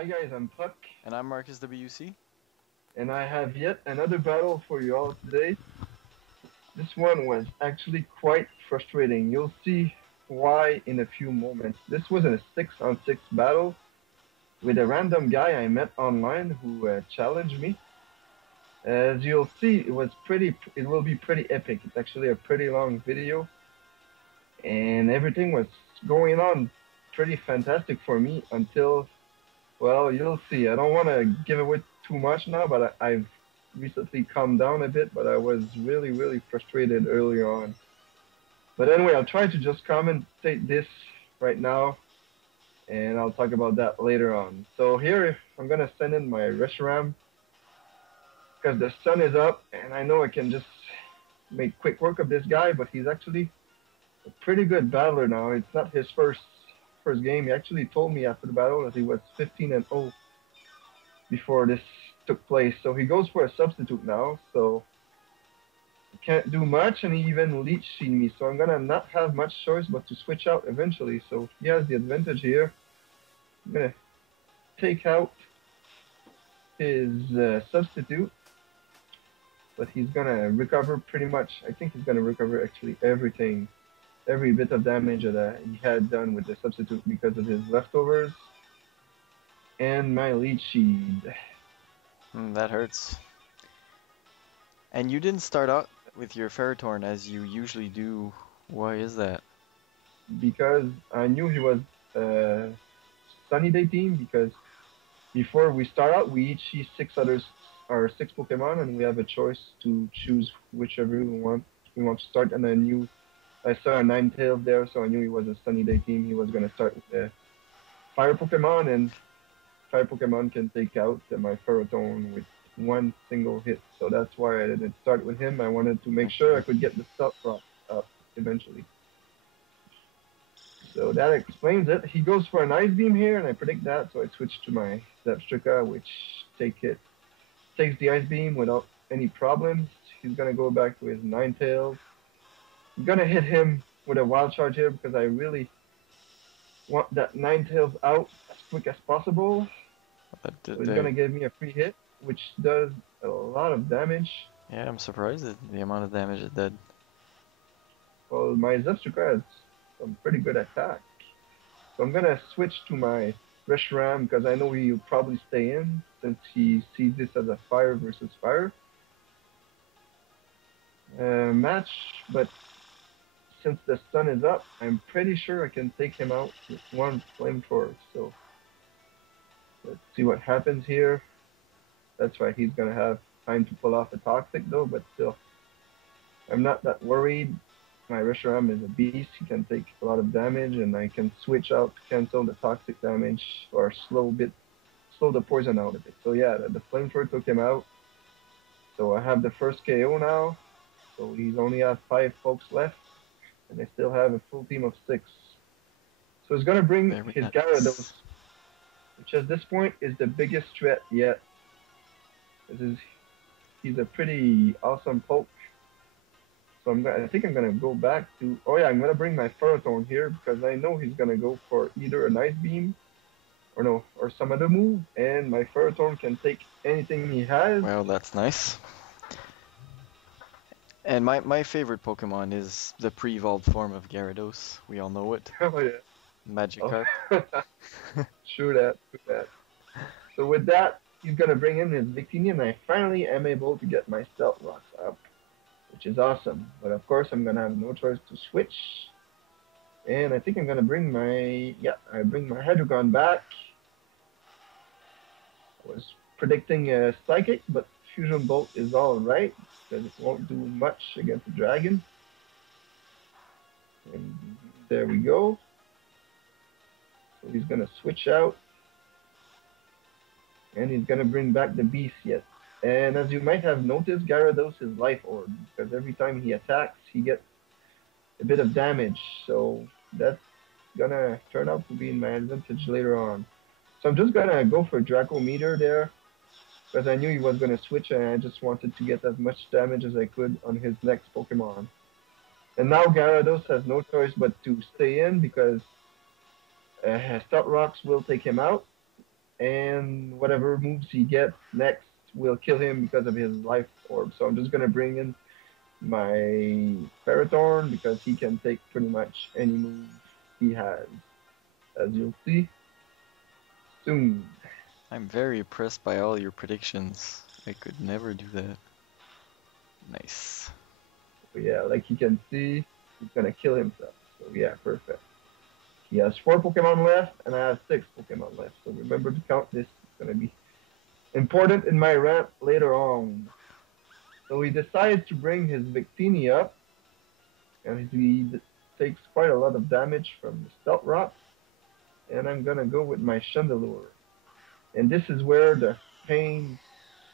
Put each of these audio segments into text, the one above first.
Hi guys, I'm Puck, And I'm Marcus WC. and I have yet another battle for you all today. This one was actually quite frustrating. You'll see why in a few moments. This was a 6-on-6 battle with a random guy I met online who challenged me. As you'll see, it will be pretty epic. It's actually a pretty long video, and everything was going on pretty fantastic for me until, well, you'll see. I don't want to give away too much now, but I've recently calmed down a bit, but I was really, really frustrated earlier on. But anyway, I'll try to just commentate this right now, and I'll talk about that later on. So here, I'm gonna send in my Reshiram because the sun is up, and I know I can just make quick work of this guy, but he's actually a pretty good battler now. It's not his first game. He actually told me after the battle that he was 15 and 0 before this took place. So he goes for a substitute now. So he can't do much, and he even leeched me. So I'm gonna not have much choice but to switch out eventually. So he has the advantage here. I'm gonna take out his substitute, but he's gonna recover pretty much. I think he's gonna recover actually everything, every bit of damage that he had done with the substitute because of his leftovers and my lead sheet. That hurts. And you didn't start out with your Ferrotorn as you usually do. Why is that? Because I knew he was Sunny Day team because before we start out, we each see six others or six Pokemon, and we have a choice to choose whichever we want. We want to start, and I saw a Ninetales there, so I knew he was a Sunny Day team. He was gonna start with the Fire Pokemon, and Fire Pokemon can take out my Ferrothorn with one single hit. So that's why I didn't start with him. I wanted to make sure I could get the Stealth Rock up eventually. So that explains it. He goes for an Ice Beam here, and I predict that, so I switch to my Zepstrika, which takes the Ice Beam without any problems. He's gonna go back to his Ninetales. I'm gonna hit him with a Wild Charge here because I really want that Ninetales out as quick as possible. So he's gonna give me a free hit, which does a lot of damage. Yeah, I'm surprised at the amount of damage it did. Well, my Zepstrika has some pretty good attack. So I'm gonna switch to my Reshiram because I know he'll probably stay in since he sees this as a fire versus fire match. But since the sun is up, I'm pretty sure I can take him out with one flamethrower. So let's see what happens here. That's why he's gonna have time to pull off a toxic though, but still, I'm not that worried. My Reshiram is a beast. He can take a lot of damage, and I can switch out to cancel the toxic damage or slow the poison out a bit. So yeah, the flamethrower took him out. So I have the first KO now. So he's only have 5 folks left, and I still have a full team of 6. So he's gonna bring his Gyarados, which at this point is the biggest threat yet. He's a pretty awesome poke. So I think I'm gonna go back to. Oh yeah, I'm gonna bring my Ferrothorn here because I know he's gonna go for either an Ice Beam, or no, or some other move, and my Ferrothorn can take anything he has. Well, that's nice. And my favorite Pokemon is the pre-evolved form of Gyarados. We all know it. Oh yeah, Magikarp. Oh. True that. So with that, he's gonna bring in his Victini, and I finally am able to get my Stealth Rocks up, which is awesome. But of course, I'm gonna have no choice to switch. And I think I'm gonna bring my Hydreigon back. I was predicting a Psychic, but Fusion Bolt is all right because it won't do much against the dragon. And there we go. So he's gonna switch out, and he's gonna bring back the Beast yet. And as you might have noticed, Gyarados is Life Orb, because every time he attacks, he gets a bit of damage. So that's gonna turn out to be in my advantage later on. So I'm just gonna go for Draco Meter there, because I knew he was gonna switch, and I just wanted to get as much damage as I could on his next Pokemon. And now Gyarados has no choice but to stay in, because Stealth Rocks will take him out. and whatever moves he gets next will kill him because of his life orb. So I'm just gonna bring in my Ferrothorn because he can take pretty much any move he has, as you'll see soon. I'm very impressed by all your predictions. I could never do that. Nice. But yeah, like you can see, he's gonna kill himself. So yeah, perfect. He has 4 Pokemon left, and I have 6 Pokemon left. So remember to count this. It's gonna be important in my rant later on. So he decides to bring his Victini up, and he takes quite a lot of damage from the Stealth Rock. And I'm gonna go with my Chandelure. And this is where the pain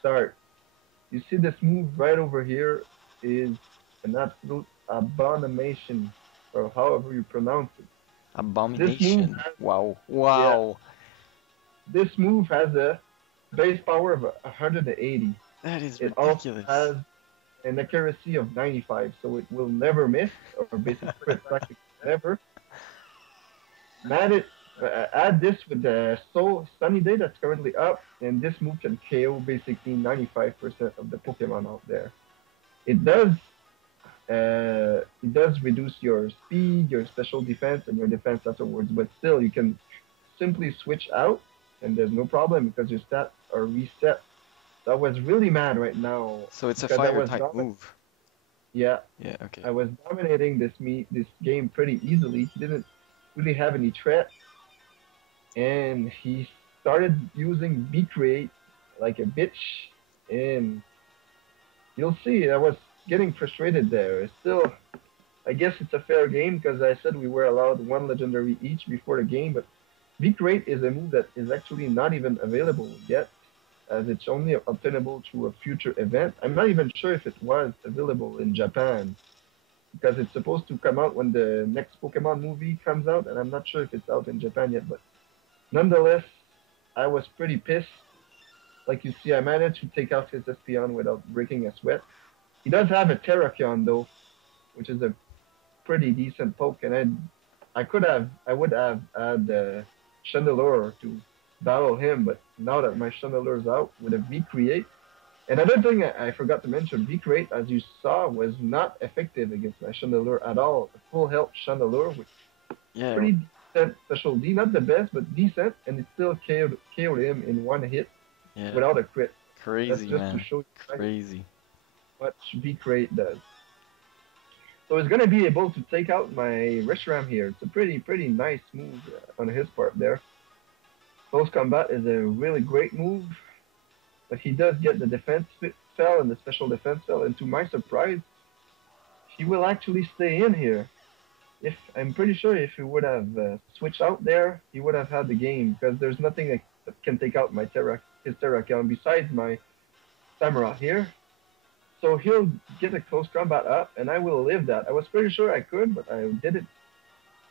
starts. You see this move right over here is an absolute abomination, or however you pronounce it. This move Abomination. has, Wow. yeah, Wow. this move has a base power of 180. That is It also ridiculous. has an accuracy of 95, so it will never miss, or basically practically never. Add it, add this with the Sunny Day that's currently up, and this move can KO basically 95% of the Pokemon out there. It does it does reduce your speed, your special defense, and your defense afterwards. But still, you can simply switch out, and there's no problem because your stats are reset. So I was really mad right now So it's a because I fire was type move. yeah, Yeah, okay. I was dominating this game pretty easily. He didn't really have any threat, and he started using B create like a bitch, and you'll see I was getting frustrated there. Still, I guess it's a fair game because I said we were allowed 1 legendary each before the game, but V-Crate is a move that is actually not even available yet, as it's only obtainable through a future event. I'm not even sure if it was available in Japan because it's supposed to come out when the next Pokemon movie comes out, and I'm not sure if it's out in Japan yet. But nonetheless, I was pretty pissed. Like you see, I managed to take out his Espeon without breaking a sweat. He does have a Terrakion though, which is a pretty decent poke, and I would have had Chandelure to battle him, but now that my Chandelure's out with a V create. Another thing I forgot to mention, V create, as you saw, was not effective against my Chandelure at all. A full health Chandelure with Yeah, pretty decent special D, not the best, but decent, and it still KO'd him in one hit yeah. without a crit. That's Crazy, just to man. show you how Crazy. much V create does. So he's gonna be able to take out my Reshiram here. It's a pretty nice move on his part there. Close combat is a really great move, but he does get the defense spell and the special defense spell. And to my surprise, he will actually stay in here. If I'm pretty sure if he would have switched out there, he would have had the game because there's nothing that can take out my his Terrakion besides my Samurott here. So he'll get a close combat up, and I will live that. I was pretty sure I could, but I didn't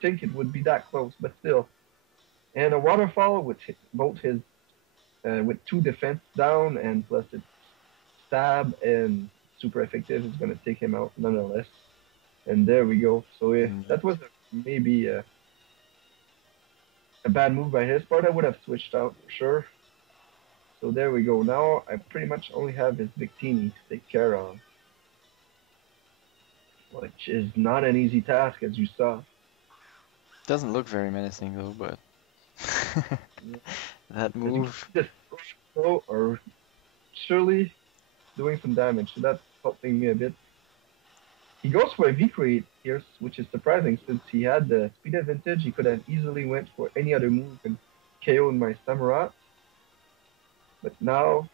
think it would be that close. But still, and a waterfall with both his with 2 defense down and plus its stab and super effective is going to take him out nonetheless. And there we go. So yeah, Indeed. that was maybe a bad move by his part. I would have switched out for sure. So there we go. Now I pretty much only have his Victini to take care of, which is not an easy task as you saw. Doesn't look very menacing though, but Yeah. that As you can move. see, the slow are surely doing some damage, so that's helping me a bit. He goes for a V-Create here, which is surprising since he had the speed advantage. He could have easily went for any other move and KO'd my Samurott. But now,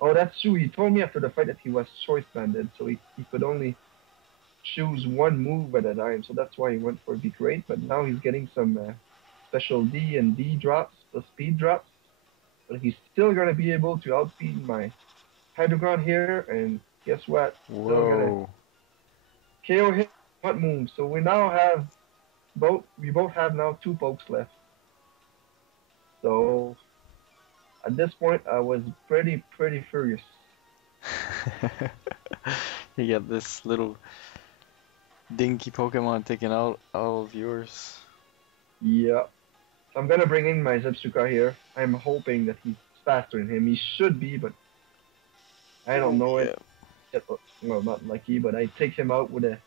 oh, that's true. He told me after the fight that he was choice banded, so he could only choose one move at a time. So that's why he went for V-Create. But now he's getting some special D and D drops, the speed drops. But he's still gonna be able to outspeed my Hydreigon here, and guess what? Still gonna Whoa. KO him. What move? So we now have both. We both have now 2 pokes left. So at this point, I was pretty furious. You get this little dinky Pokemon taking out all of yours. Yeah. So I'm gonna bring in my Zepsuka here. I'm hoping that he's faster than him. He should be, but I don't know it. Yeah. Well, not lucky, but I take him out with a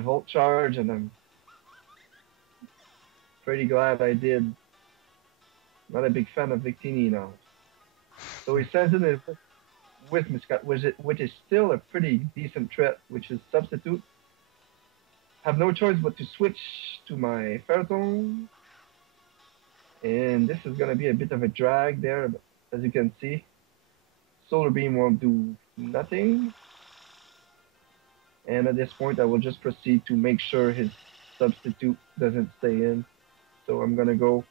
Volt Charge, and I'm pretty glad I did. Not a big fan of Victini now. So he sends in with Muscat, which is still a pretty decent threat, which is substitute. Have no choice but to switch to my Ferrothorn, and this is gonna be a bit of a drag there, but as you can see, Solar Beam won't do nothing. And at this point, I will just proceed to make sure his substitute doesn't stay in. So I'm gonna go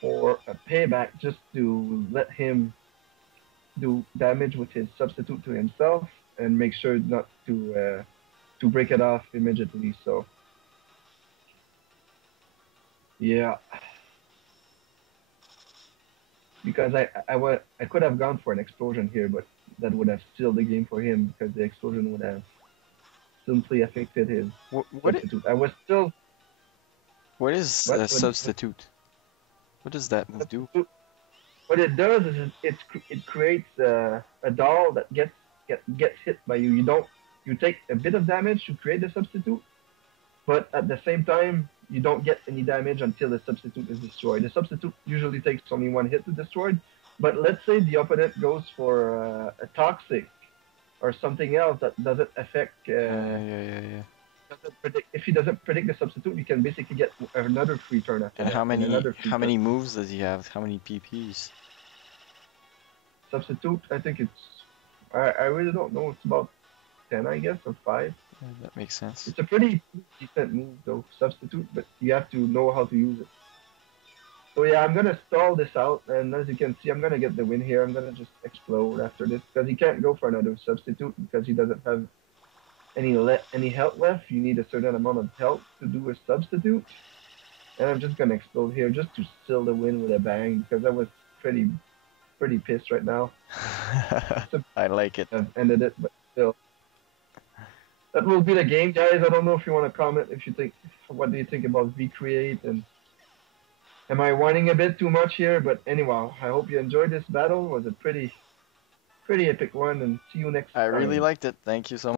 for a payback just to let him do damage with his substitute to himself and make sure not to break it off immediately. So yeah, because I could have gone for an explosion here, but that would have sealed the game for him because the explosion would have simply affected his substitute. I was still What is what a what substitute? What does that move do? substitute. What it does is it creates a doll that gets hit by you. You take a bit of damage to create the substitute, but at the same time you don't get any damage until the substitute is destroyed. The substitute usually takes only one hit to destroy, but let's say the opponent goes for a toxic or something else that doesn't affect. Yeah. Doesn't predict. If he doesn't predict the substitute, you can basically get another free turn after And that, and another free how turn. many moves does he have? How many PPs? Substitute, I think I really don't know. It's about 10, I guess, or 5. Yeah, that makes sense. It's a pretty decent move, though, substitute, but you have to know how to use it. So yeah, I'm gonna stall this out, and as you can see, I'm gonna get the win here. I'm gonna just explode after this, because he can't go for another substitute, because he doesn't have any health left. You need a certain amount of health to do a substitute. And I'm just gonna explode here, just to seal the win with a bang, because I was pretty pissed right now. I like it. I've ended it, but still. That will be the game, guys. I don't know if you want to comment. If you think, what do you think about V Create, and am I whining a bit too much here? But anyway, I hope you enjoyed this battle. It was a pretty epic one, and see you next I really time. liked it. Thank you so much.